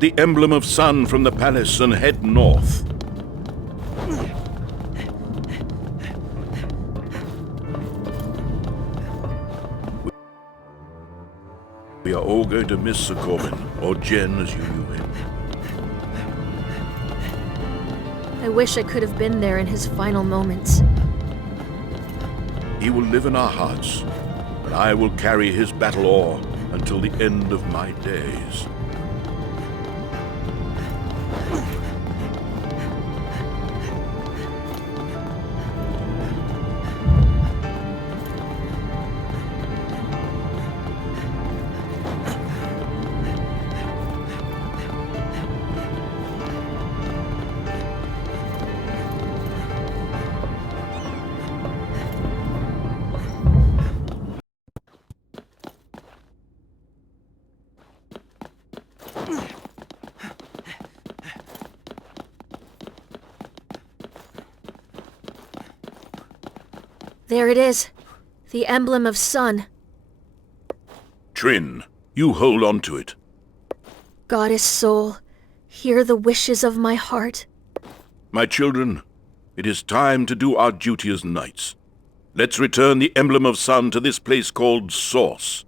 Get the emblem of sun from the palace and head north. We are all going to miss Sir Corbin, or Jen as you knew him. I wish I could have been there in his final moments. He will live in our hearts, and I will carry his battle oar until the end of my days. There it is. The emblem of sun. Trin, you hold on to it. Goddess soul, hear the wishes of my heart. My children, it is time to do our duty as knights. Let's return the emblem of sun to this place called Source.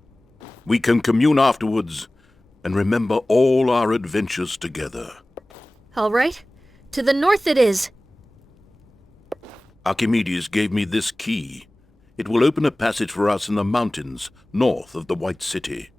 We can commune afterwards and remember all our adventures together. All right. To the north it is. Archimedes gave me this key. It will open a passage for us in the mountains north of the White City.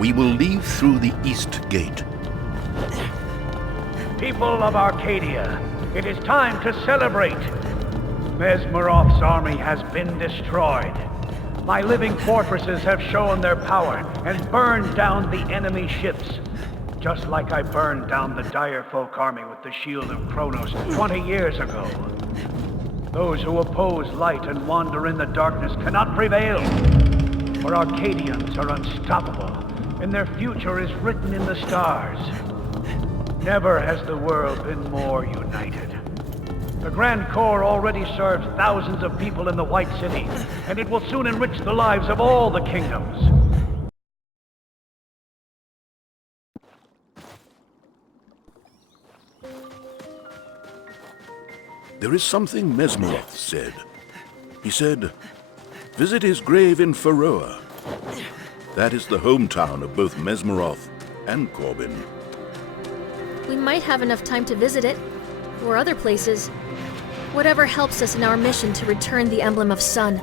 We will leave through the east gate. People of Arcadia, it is time to celebrate. Mesmeroth's army has been destroyed. My living fortresses have shown their power and burned down the enemy ships. Just like I burned down the dire folk army with the shield of Kronos 20 years ago. Those who oppose light and wander in the darkness cannot prevail. For Arcadians are unstoppable, and their future is written in the stars. Never has the world been more united. The Grand Corps already serves thousands of people in the White City, and it will soon enrich the lives of all the kingdoms. There is something Mesmeroth said. He said, visit his grave in Faroa. That is the hometown of both Mesmeroth and Corbin. We might have enough time to visit it, or other places. Whatever helps us in our mission to return the emblem of sun.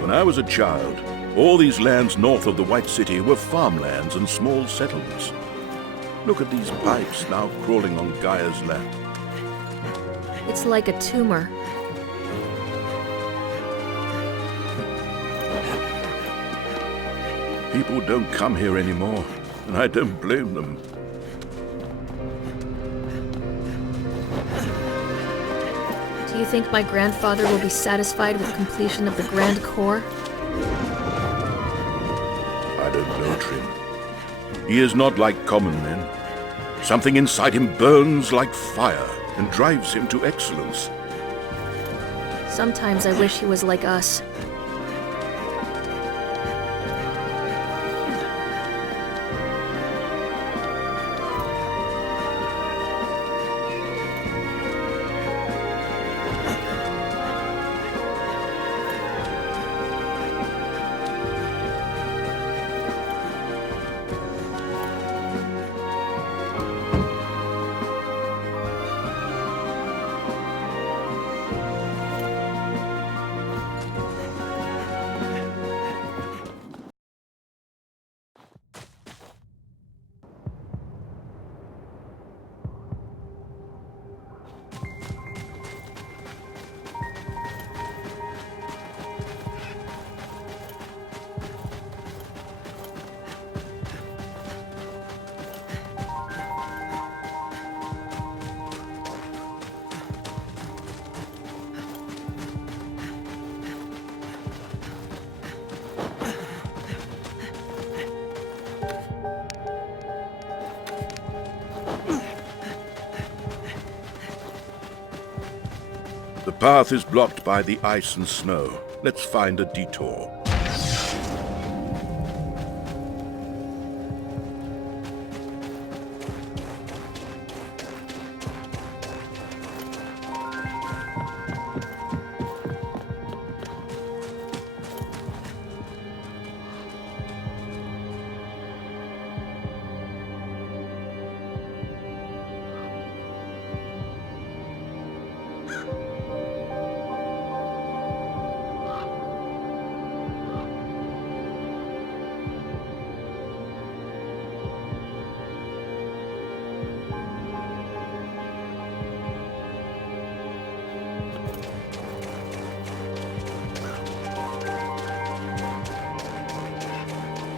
When I was a child, all these lands north of the White City were farmlands and small settlements. Look at these pipes now crawling on Gaia's lap. It's like a tumor. People don't come here anymore, and I don't blame them. Do you think my grandfather will be satisfied with completion of the Grand Corps? I don't know, Trin. He is not like common men. Something inside him burns like fire and drives him to excellence. Sometimes I wish he was like us. path is blocked by the ice and snow. Let's find a detour.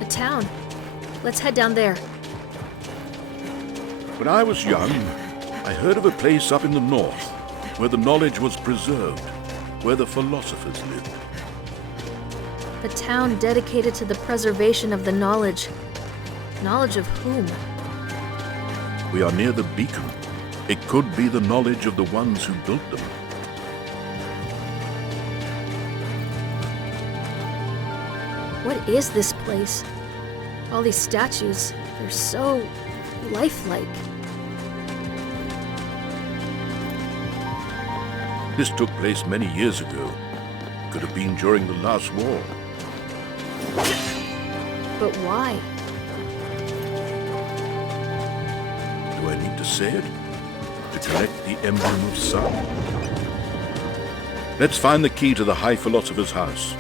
Town. Let's head down there. When I was young, I heard of a place up in the north where the knowledge was preserved, where the philosophers lived. A town dedicated to the preservation of the knowledge. Knowledge of whom? We are near the beacon. It could be the knowledge of the ones who built them. What is this place? All these statues, they're so lifelike. This took place many years ago. Could have been during the last war. But why? Do I need to say it? To collect the emblem of sun. Let's find the key to the High Philosopher's house.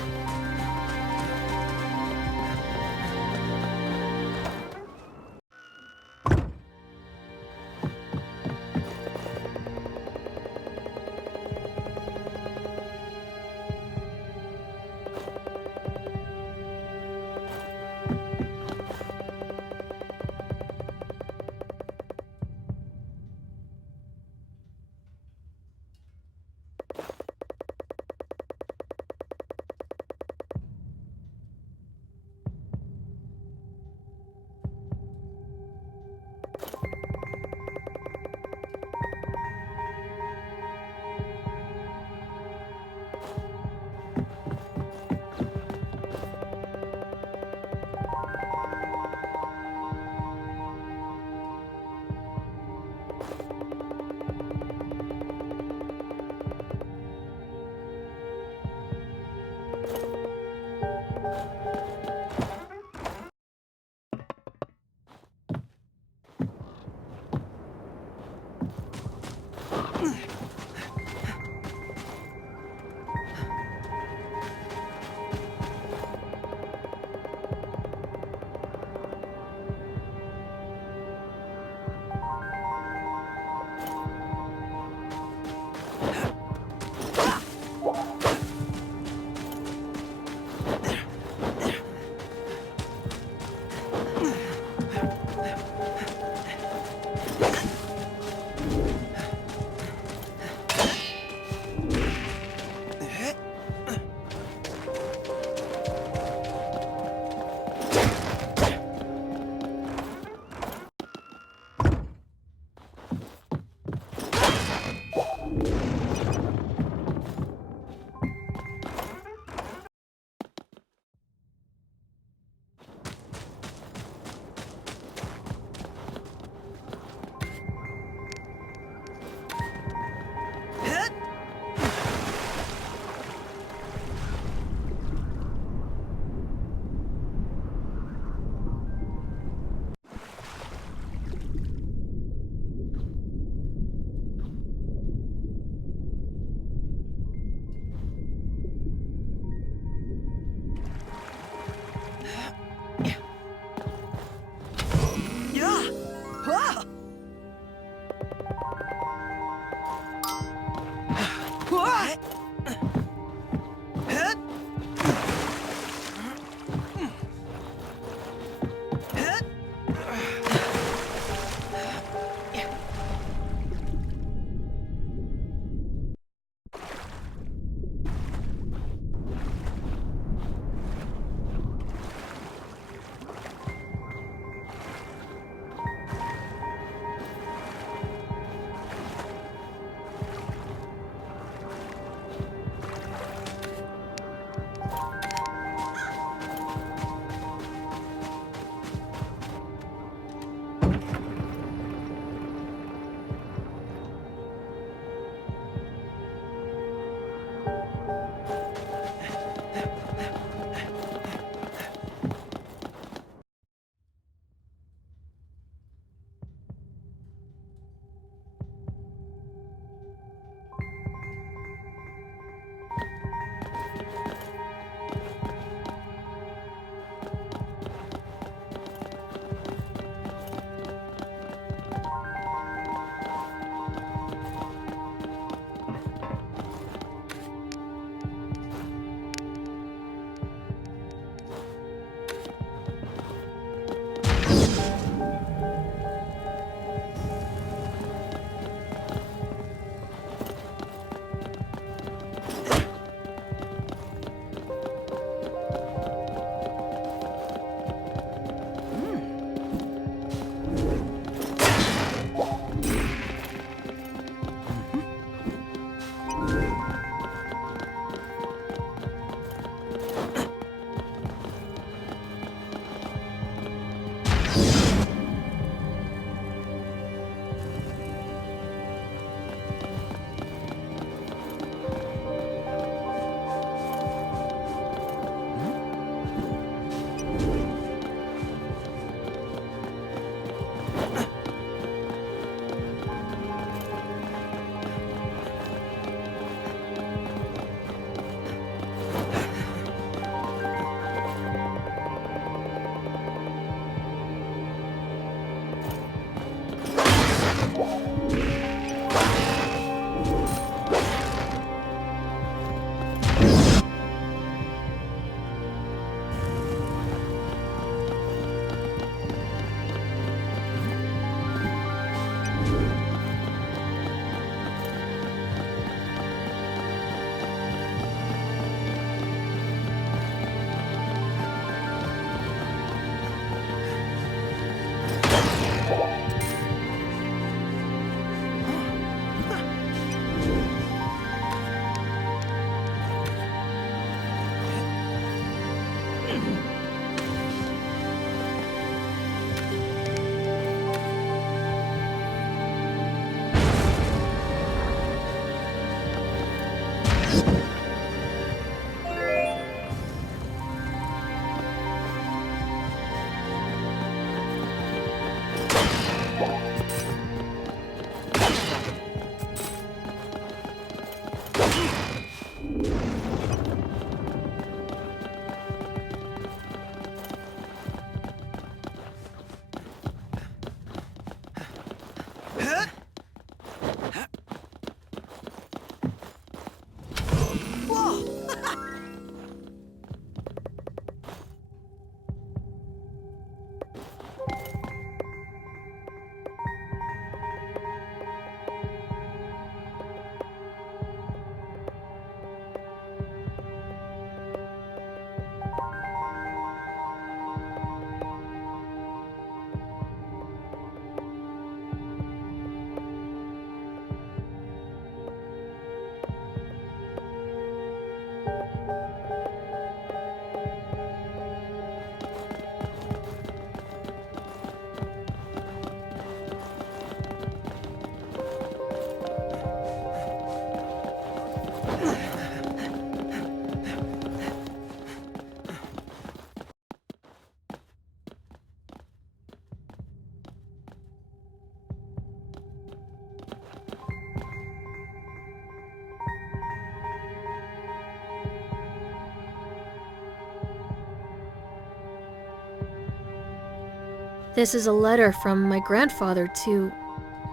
This is a letter from my grandfather to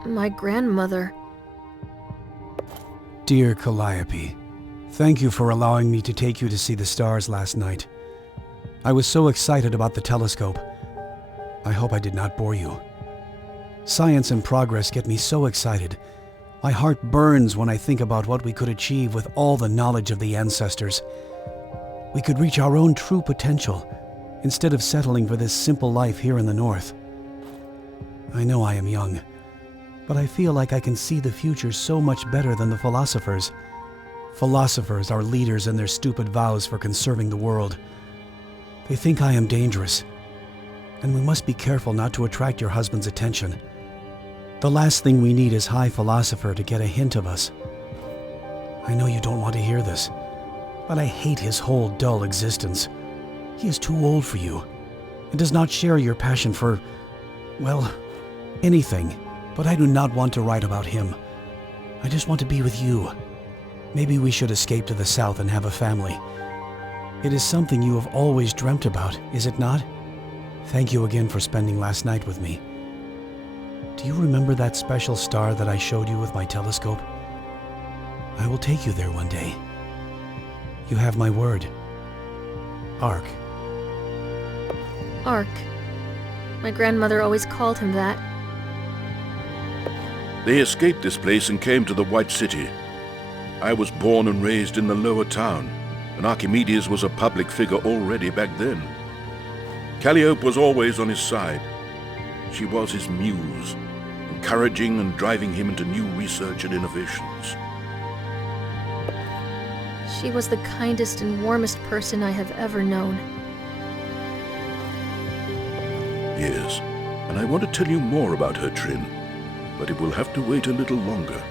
my grandmother. Dear Calliope, thank you for allowing me to take you to see the stars last night. I was so excited about the telescope. I hope I did not bore you. Science and progress get me so excited. My heart burns when I think about what we could achieve with all the knowledge of the ancestors. We could reach our own true potential, instead of settling for this simple life here in the North. I know I am young, but I feel like I can see the future so much better than the philosophers. Philosophers are leaders in their stupid vows for conserving the world. They think I am dangerous, and we must be careful not to attract your husband's attention. The last thing we need is High Philosopher to get a hint of us. I know you don't want to hear this, but I hate his whole dull existence. He is too old for you, and does not share your passion for, well, anything. But I do not want to write about him. I just want to be with you. Maybe we should escape to the south and have a family. It is something you have always dreamt about, is it not? Thank you again for spending last night with me. Do you remember that special star that I showed you with my telescope? I will take you there one day. You have my word. Ark. Ark. My grandmother always called him that. They escaped this place and came to the White City. I was born and raised in the lower town, and Archimedes was a public figure already back then. Calliope was always on his side. She was his muse, encouraging and driving him into new research and innovations. She was the kindest and warmest person I have ever known. Yes, and I want to tell you more about her, Trin, but it will have to wait a little longer.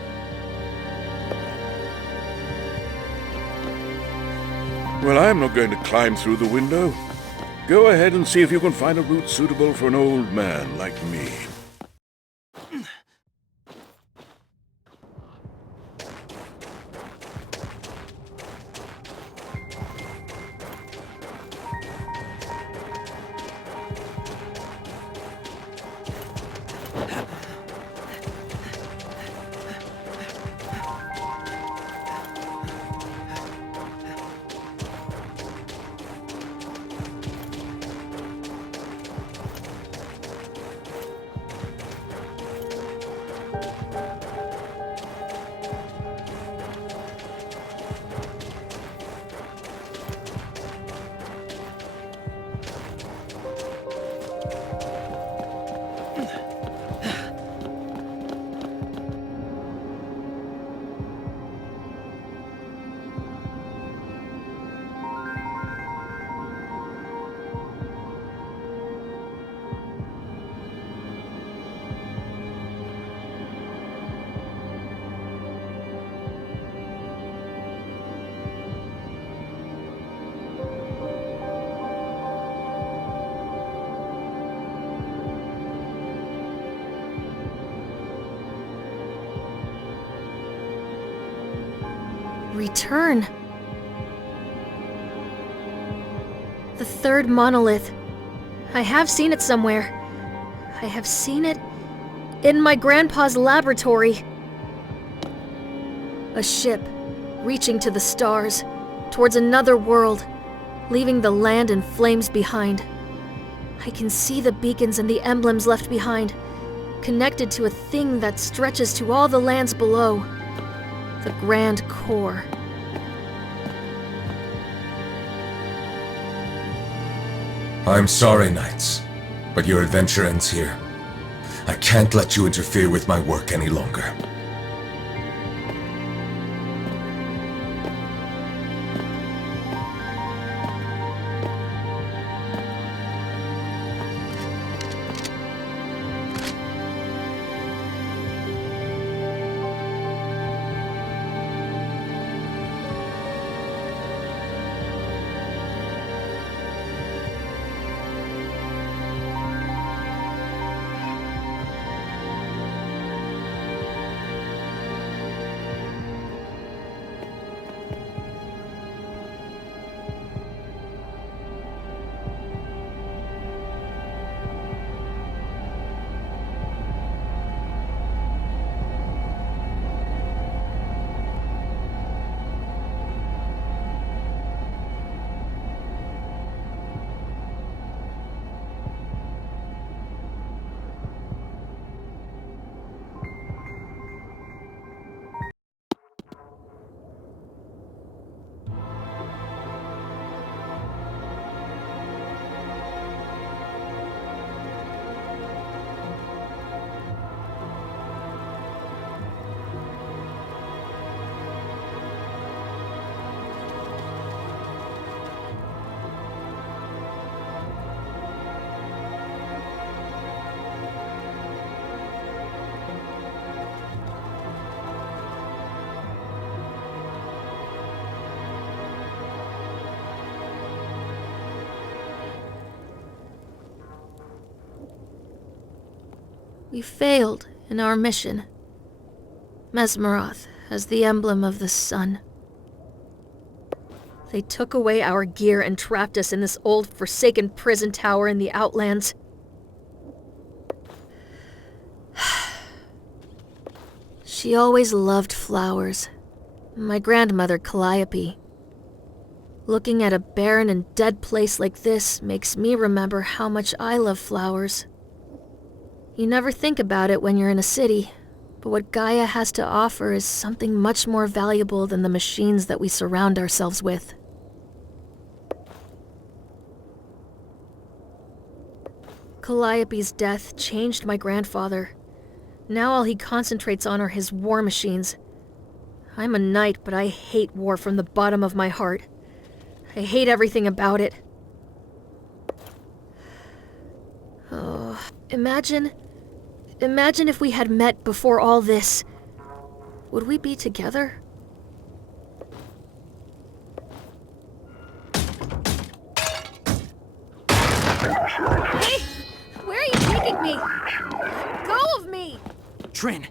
Well, I'm not going to climb through the window. Go ahead and see if you can find a route suitable for an old man like me. Return. The third monolith. I have seen it somewhere. I have seen it in my grandpa's laboratory. A ship reaching to the stars, towards another world, leaving the land in flames behind. I can see the beacons and the emblems left behind, connected to a thing that stretches to all the lands below. The Grand Core. I'm sorry, Knights, but your adventure ends here. I can't let you interfere with my work any longer. We failed in our mission. Mesmeroth as the emblem of the sun. They took away our gear and trapped us in this old, forsaken prison tower in the Outlands. She always loved flowers. My grandmother, Calliope. Looking at a barren and dead place like this makes me remember how much I love flowers. You never think about it when you're in a city, but what Gaia has to offer is something much more valuable than the machines that we surround ourselves with. Calliope's death changed my grandfather. Now all he concentrates on are his war machines. I'm a knight, but I hate war from the bottom of my heart. I hate everything about it. Oh, imagine if we had met before all this. Would we be together? Hey! Where are you taking me? Let go of me! Trin!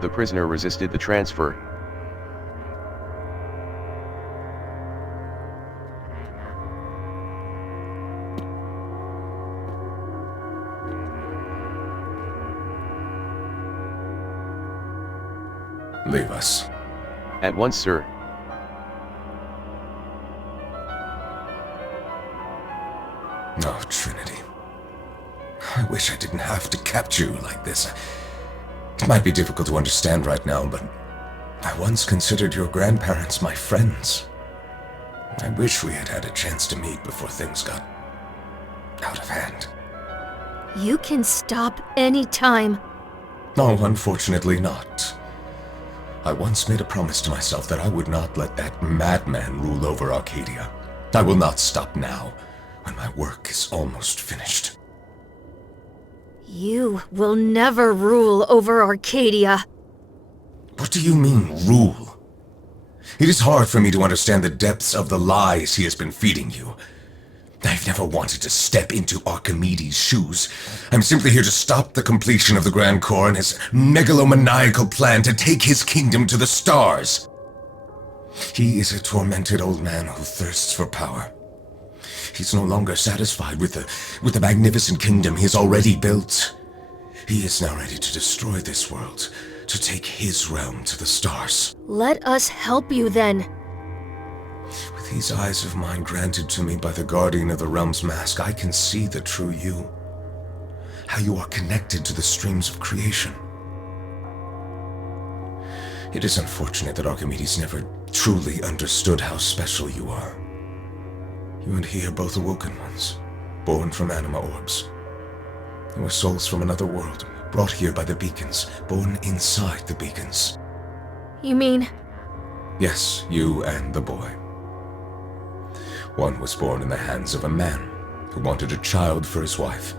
The prisoner resisted the transfer. Leave us. At once, sir. Oh, Trinity. I wish I didn't have to capture you like this. It might be difficult to understand right now, but I once considered your grandparents my friends. I wish we had had a chance to meet before things got out of hand. You can stop any time. No, unfortunately not. I once made a promise to myself that I would not let that madman rule over Arcadia. I will not stop now, when my work is almost finished. You will never rule over Arcadia. What do you mean, rule? It is hard for me to understand the depths of the lies he has been feeding you. I've never wanted to step into Archimedes' shoes. I'm simply here to stop the completion of the Grand Core and his megalomaniacal plan to take his kingdom to the stars. He is a tormented old man who thirsts for power. He's no longer satisfied with the magnificent kingdom he has already built. He is now ready to destroy this world, to take his realm to the stars. Let us help you then. With these eyes of mine granted to me by the guardian of the realm's mask, I can see the true you. How you are connected to the streams of creation. It is unfortunate that Archimedes never truly understood how special you are. You and he are both awoken ones, born from anima orbs. You are souls from another world, brought here by the beacons, born inside the beacons. You mean... Yes, you and the boy. One was born in the hands of a man who wanted a child for his wife.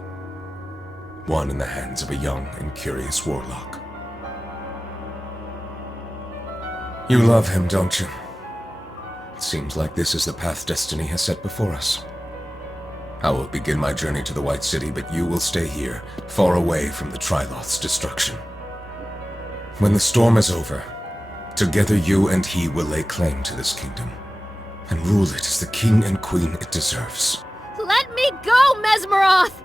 One in the hands of a young and curious warlock. You love him, don't you? It seems like this is the path destiny has set before us. I will begin my journey to the White City, but you will stay here, far away from the Triloth's destruction. When the storm is over, together you and he will lay claim to this kingdom, and rule it as the king and queen it deserves. Let me go, Mesmeroth!